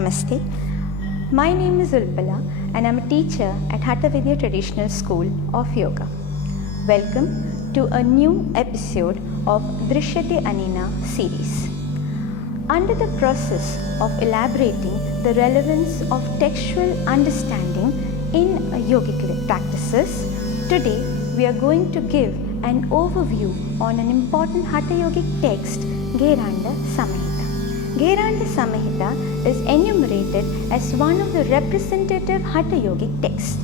Namaste. My name is Ulpala and I'm a teacher at Hatha Vidya Traditional School of Yoga. Welcome to a new episode of Drishyate Anena series. Under the process of elaborating the relevance of textual understanding in yogic practices, today we are going to give an overview on an important Hatha yogic text, Gheranda Samhita. Gheranda Samhita is enumerated as one of the representative Hatha yogic texts.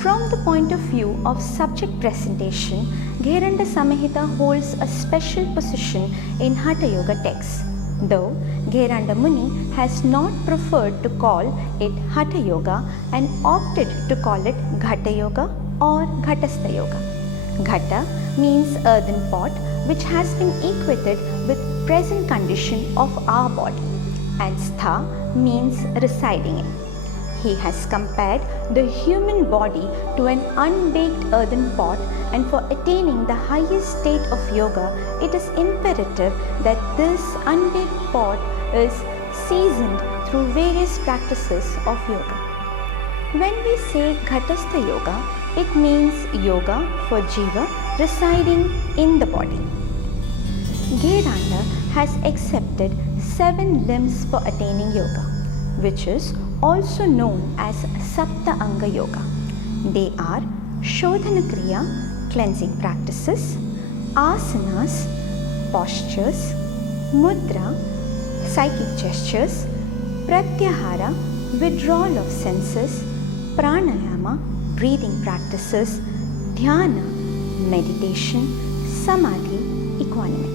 From the point of view of subject presentation, Gheranda Samhita holds a special position in Hatha yoga texts. Though Gheranda Muni has not preferred to call it Hatha yoga and opted to call it Ghatha yoga or Ghatasta yoga. Ghatha means earthen pot, which has been equated with present condition of our body, and stha means residing in. He has compared the human body to an unbaked earthen pot, and for attaining the highest state of yoga, it is imperative that this unbaked pot is seasoned through various practices of yoga. When we say Ghatasta yoga, it means yoga for jiva residing in the body. Gheranda has accepted 7 limbs for attaining yoga, which is also known as Sapta Anga Yoga. They are Shodhana Kriya, cleansing practices, asanas, postures, mudra, psychic gestures, pratyahara, withdrawal of senses, pranayama, breathing practices, Dhyana, meditation, Samadhi, equanimity.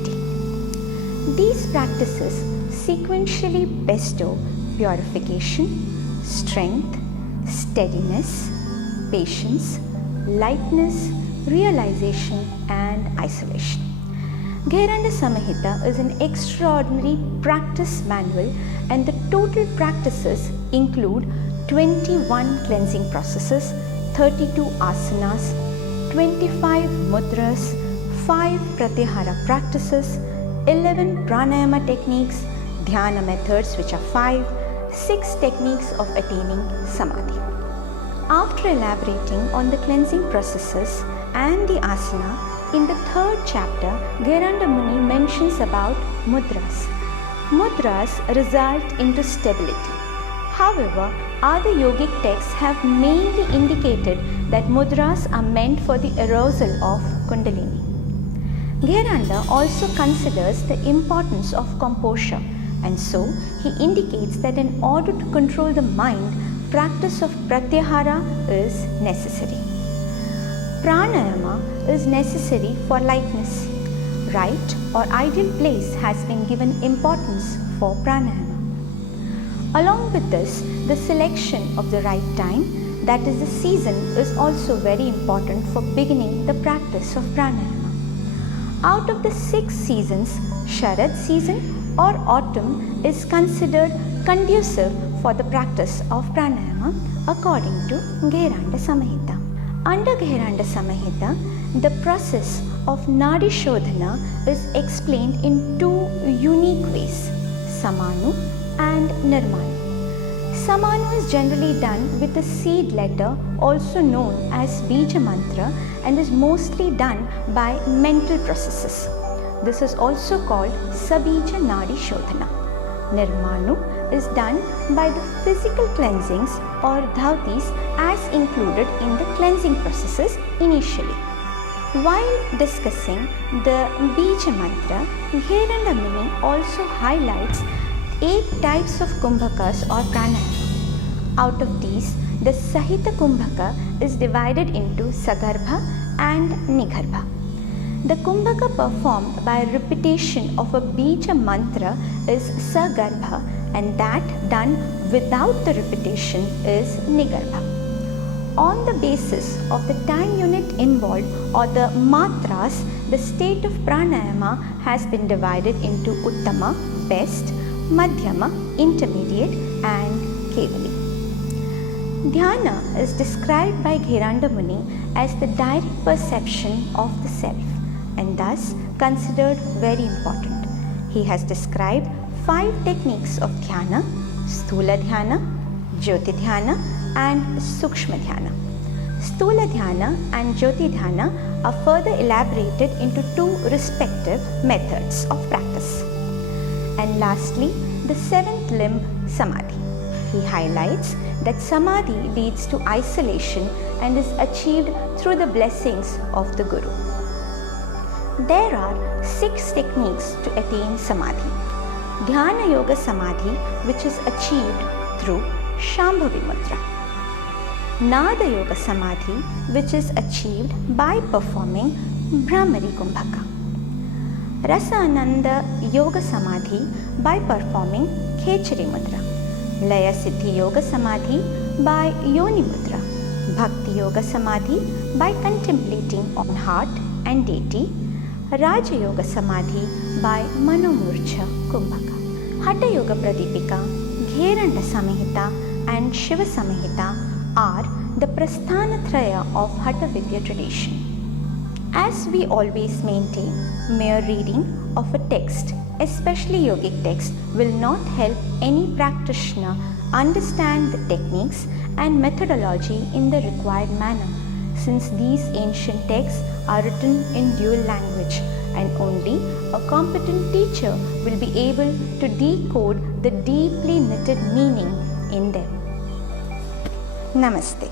These practices sequentially bestow purification, strength, steadiness, patience, lightness, realization and isolation. Gheranda Samhita is an extraordinary practice manual, and the total practices include 21 cleansing processes, 32 asanas, 25 mudras, 5 pratyahara practices, 11 pranayama techniques, Dhyana methods which are 5, 6 techniques of attaining Samadhi. After elaborating on the cleansing processes and the asana, in the 3rd chapter, Gheranda Muni mentions about mudras. Mudras result into stability. However, other yogic texts have mainly indicated that mudras are meant for the arousal of Kundalini. Gheranda also considers the importance of composure, and so he indicates that in order to control the mind, practice of pratyahara is necessary. Pranayama is necessary for lightness. Right or ideal place has been given importance for pranayama. Along with this, the selection of the right time, that is the season, is also very important for beginning the practice of pranayama. Out of the 6 seasons, Sharad season or autumn is considered conducive for the practice of pranayama according to Gheranda Samhita. Under Gheranda Samhita, the process of Nadi shodhana is explained in 2 unique ways, Samanu and Nirmanu. Samanu is generally done with the seed letter, also known as Bija Mantra, and is mostly done by mental processes. This is also called Sabija Nadi Shodhana. Nirmanu is done by the physical cleansings or dhautis as included in the cleansing processes initially. While discussing the Bija Mantra, Gheranda Muni also highlights 8 types of kumbhakas or pranayama. Out of these, the Sahita kumbhaka is divided into Sagarbha and Nigarbha. The kumbhaka performed by repetition of a bija mantra is Sagarbha, and that done without the repetition is Nigarbha. On the basis of the time unit involved or the matras, the state of pranayama has been divided into Uttama, best, Madhyama, intermediate and Kevali. Dhyana is described by Gheranda Muni as the direct perception of the self, and thus considered very important. He has described 5 techniques of Dhyana, Sthula Dhyana, Jyoti Dhyana and Sukshma Dhyana. Sthula Dhyana and Jyoti Dhyana are further elaborated into two respective methods of practice. And lastly, the seventh limb, Samadhi. He highlights that Samadhi leads to isolation and is achieved through the blessings of the Guru. There are 6 techniques to attain Samadhi. Dhyana Yoga Samadhi, which is achieved through Shambhavi Mudra. Nada Yoga Samadhi, which is achieved by performing Brahmari Kumbhaka. Rasa Ananda Yoga Samadhi by performing Khechari Mudra. Laya Siddhi Yoga Samadhi by Yoni Mudra. Bhakti Yoga Samadhi by contemplating on heart and deity. Raja Yoga Samadhi by Manomurcha Kumbhaka. Hatha Yoga Pradipika, Gheranda Samhita and Shiva Samhita are the Prasthanatraya of Hatha Vidya tradition. As we always maintain, mere reading of a text, especially yogic text, will not help any practitioner understand the techniques and methodology in the required manner, since these ancient texts are written in dual language and only a competent teacher will be able to decode the deeply knitted meaning in them. Namaste.